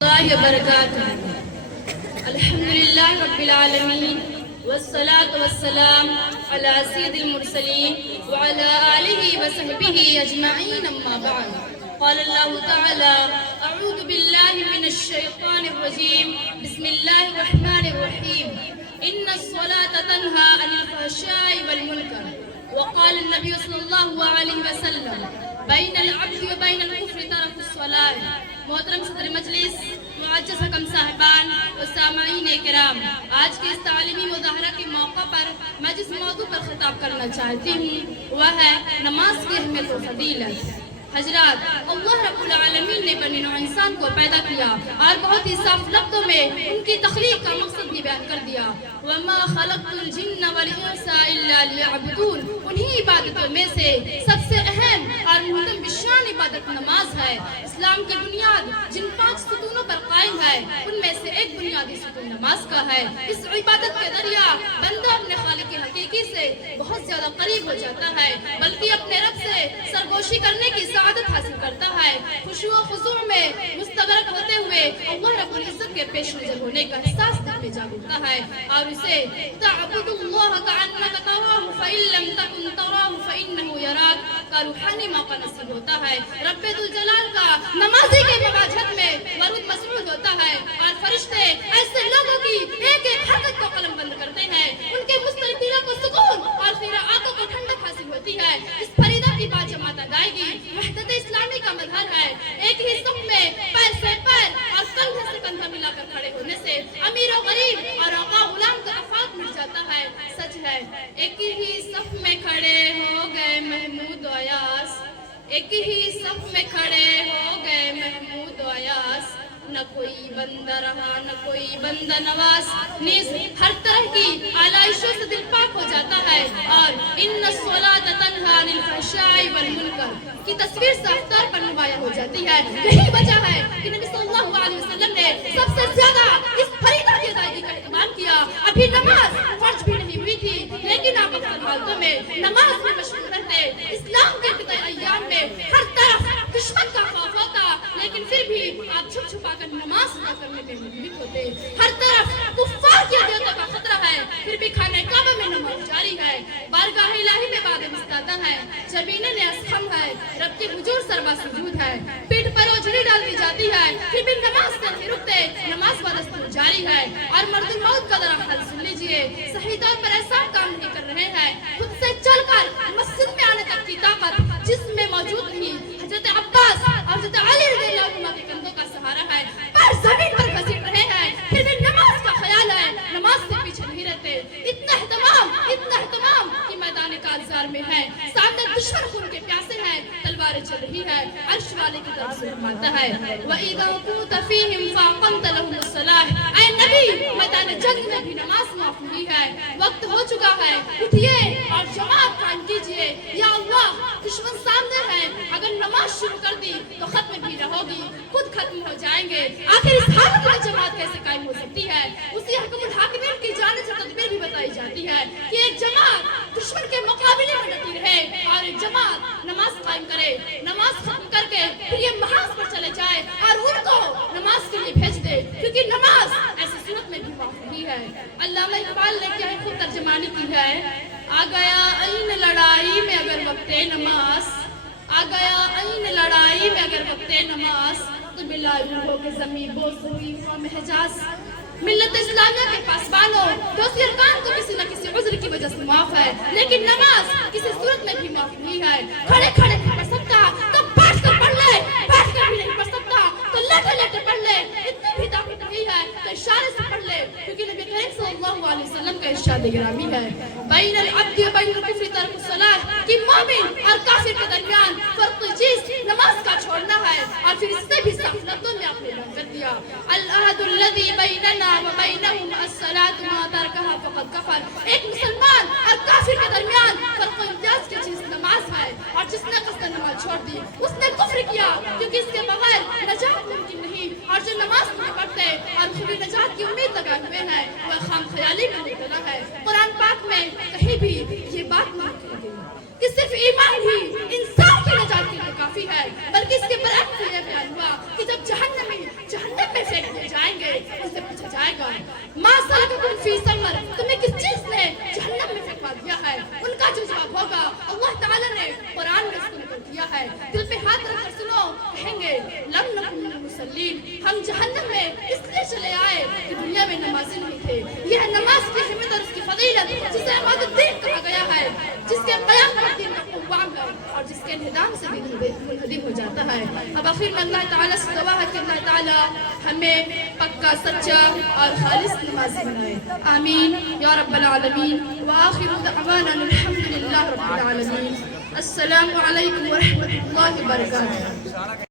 الله وبركاته. الحمد لله رب العالمين والصلاة والسلام على سيد المرسلين وعلى آله وصحبه أجمعين أما بعد. قال الله تعالى: أعوذ بالله من الشيطان الرجيم. بسم الله الرحمن الرحيم. إن الصلاة تنهى عن الفحشاء والمنكر. وقال النبي صلى الله عليه وسلم: بين العبد وبين الكفر ترك الصلاة. محترم صدر مجلس، معزز حکم صاحبان و سامعین کرام، آج کے اس تعلیمی مظاہرہ کے موقع پر میں جس موضوع پر خطاب کرنا چاہتی ہوں وہ ہے نماز کی اہمیت و فضیلت۔ حضرات، اللہ رب العالمین نے بنی نوع انسان کو پیدا کیا اور بہت ہی صاف لفظوں میں ان کی تخلیق کا مقصد بھی بیان کر دیا۔ وَمَا خَلَقْتُ الْجِنَّ وَالْإِنسَ إِلَّا لِيَعْبُدُونَ۔ انہی عبادتوں میں سے سب سے اہم اور مہم بشان عبادت نماز ہے۔ اسلام کی بنیاد جن 5 ستونوں پر قائم ہے ان میں سے ایک بنیادی ستون نماز کا ہے۔ اس عبادت کے ذریعہ بندہ اپنے خالق حقیقی سے بہت زیادہ قریب ہو جاتا ہے، بلکہ اپنے رب سے سرگوشی کرنے کی سعادت حاصل کرتا ہے۔ خشوع و خضوع میں مستغرق ہوتے ہوئے اللہ رب العزت کے پیش نظر ہونے کا احساس دل میں جاگ اٹھتا ہے اور اسے تعبد اللہ کأنک تراہ فإن لم تکن تراہ فإنہ یراک کا روحانی موقع نصیب ہوتا ہے۔ رب ذوالجلال کا نمازی کے مواجہت میں ورود مسعود ہوتا ہے اور فرشتے ایسے لوگوں کی ایک ایک حرکت کو قلم بند کرتے ہیں، ان کے مسترب دلوں کو سکون اور خیرہ آنکھوں کو ٹھنڈک حاصل ہوتی ہے۔ اس فریدہ کی بات جماعت ادائیگی وحدت اسلامی کا مظہر ہے۔ ایک ہی صف میں پیر سے پیر اور کندھے سے کندھا ملا کر کھڑے ہونے سے امیر و غریب اور آقا غلام کا افات مٹ جاتا ہے۔ سچ ہے، ایک ہی صف میں کھڑے ہو گئے محمود و ایاس، ایک ہی صف میں کھڑے ہو گئے محمود و ایاس، نہ کوئی بندہ رہا نہ کوئی بندہ نواز، نیز ہر طرح کی آلائشوں سے دل پاک ہو جاتا ہے۔ اور ان الصلاۃ تنہی عن الفحشاء والمنکر کی تصویر صاف طور پر نمایاں ہو جاتی ہے۔ یہی وجہ ہے کہ نبی صلی اللہ علیہ وسلم نے سب سے زیادہ اس فریضہ کی ادائیگی کا اہتمام کیا۔ ابھی نماز فرض بھی نہیں ہوئی تھی، لیکن آپ اکثر حالتوں میں نماز میں مشغول رہتے۔ اسلام کے ابتدائی ایام میں ہر طرف دشمن کا خوف ہوتا، لیکن پھر بھی آپ چھپ چھپا کر نماز ادا کرنے میں مدمت ہوتے۔ ہر طرف کفار کی اذیتوں کا خطرہ ہے، پھر بھی خانہ کعبہ میں نماز جاری ہے۔ بارگاہ الہی میں باد مستعدہ ہے، زمینیں اسخم ہے، رب کے حضور سربا سجود ہے، پیٹھ پر اوجھلی ڈال دی جاتی ہے، پھر بھی نماز سے نہیں رکتے۔ نماز بدستور جاری ہے۔ اور مرد الموت کا ذرا حال سن لیجئے، صحیح طور پر ایسا کام نہیں کر رہے ہیں، خود سے چل کر مسجد میں آنے تک کی طاقت جسم میں موجود نہیں۔ حضرت عباس اور حضرت علی رضی اللہ عنہ کے کندھوں کا سہارا ہے، پر زمین پر گھسیٹ رہے ہیں، پھر بھی نماز کا خیال ہے، نماز سے پیچھے نہیں رہتے۔ اتنا اہتمام کہ میدان کارزار میں ہے، سامنے دشمن خون کے پیاسے ہیں، تلواریں چل رہی ہے، عرش والے کی طرف سے فرماتا ہے وَإِذَا كُنتَ فِيهِمْ فَأَقَمْتَ لَهُمُ الصَّلَاةَ۔ اے نبی، میدان جنگ میں بھی نماز معاف نہیں ہے، وقت ہو چکا ہے، اٹھیے اور جماعت قائم کیجئے۔ یا اللہ، دشمن سامنے ہے، اگر نماز شروع کر دی تو ختم بھی نہ ہوگی، خود ختم ہو جائیں گے۔ آخر اس حالت میں جماعت کیسے قائم ہو سکتی ہے؟ اسی حکم الحاکمین کی جانب سے تدبیر بھی بتائی جاتی ہے کہ ایک جماعت دشمن کے مقابلے میں ڈٹی رہے اور ایک جماعت نماز قائم کرے، نماز ختم کر کے پھر یہ محاذ پر چلے جائے اور ان کو نماز کے لیے بھیج دے، کیونکہ نماز ایسی صورت میں بھی معاف نہیں ہے۔ علامہ اقبال نے کیا خوب ترجمانی کی ہے: آ گیا عین لڑائی میں اگر وقت نماز، آ گیا عین لڑائی میں اگر وقت نماز، تو بلا روحوں کے زمین بوس ہوئی قوم حجاز۔ ملت اسلامیہ کے پاسبانوں، دوسری ارکان تو کسی نہ کسی عذر کی وجہ سے معاف ہے، لیکن نماز کسی صورت میں بھی معاف نہیں ہے۔ کھڑے کھڑے نہیں پڑھ سکتا تو بیٹھ کر پڑھ لے، بیٹھ کر بھی نہیں پڑھ سکتا تو لیٹے لیٹے پڑھ لے، اتنی بھی طاقت نہیں ہے تو اشارے سے پڑھ لے، کیونکہ نبی کریم صلی اللہ علیہ وسلم کا ارشاد گرامی ہے بین العبد و بین الکفر ترک الصلاۃ، کہ مومن اور کافر کے درمیان فرق چیز نماز کا چھوڑنا ہے۔ اور پھر اس سے بھی صاف لفظوں میں آپ نے بیان کر دیا العہد الذی بیننا وبینہم الصلاۃ ما ترکها فقد کفر۔ ایک مسلمان اور کافر کے درمیان فرق و امتیاز کی چیز نماز ہے، اور جس نے قصد نماز چھوڑ دی اس نے کفر کیا، کیونکہ اس کے بغیر نجات ممکن نہیں۔ اور جو نماز نہیں پڑھتے اور خود نجات کی امید لگائے ہوئے ہیں وہ خام خیالی میں مبتلا ہے۔ قرآن پاک میں کہیں بھی یہ بات نہیں کی گئی کہ صرف ایمان ہی انسان کی نجات کے لیے کافی ہے، بلکہ اس کے برعکس یہ بیان ہوا کہ جب جہنمی جہنم میں جائے گا. ما سلککم فی سقر, تمہیں کس چیز نے جہنم میں پھینکا دیا ہے؟ ان کا جو جواب ہوگا اللہ تعالیٰ نے قرآن میں اس کو نکل دیا ہے. دل پہ ہاتھ رکھ کر سنو, کہیں گے لم نکن من المصلین, ہم جہنم میں اس لیے چلے آئے کہ دنیا میں نمازی نہیں تھے. یہ نماز کی اہمیت اور اس کی فضیلت, جسے عماد الدین کہا گیا ہے, جس کے قیام پر دین کا قوام ہے اور جس کے انہدام سے بھی منہدم ہو جاتا ہے. اب آخر میں اللہ تعالیٰ سے دعا ہے کہ اللہ تعالیٰ ہمیں پکا, سچا اور خالص نمازی بنائے. آمین یا رب العالمین. وآخر دعوانا الحمد للہ رب العالمین. السلام علیکم ورحمۃ اللہ وبرکاتہ.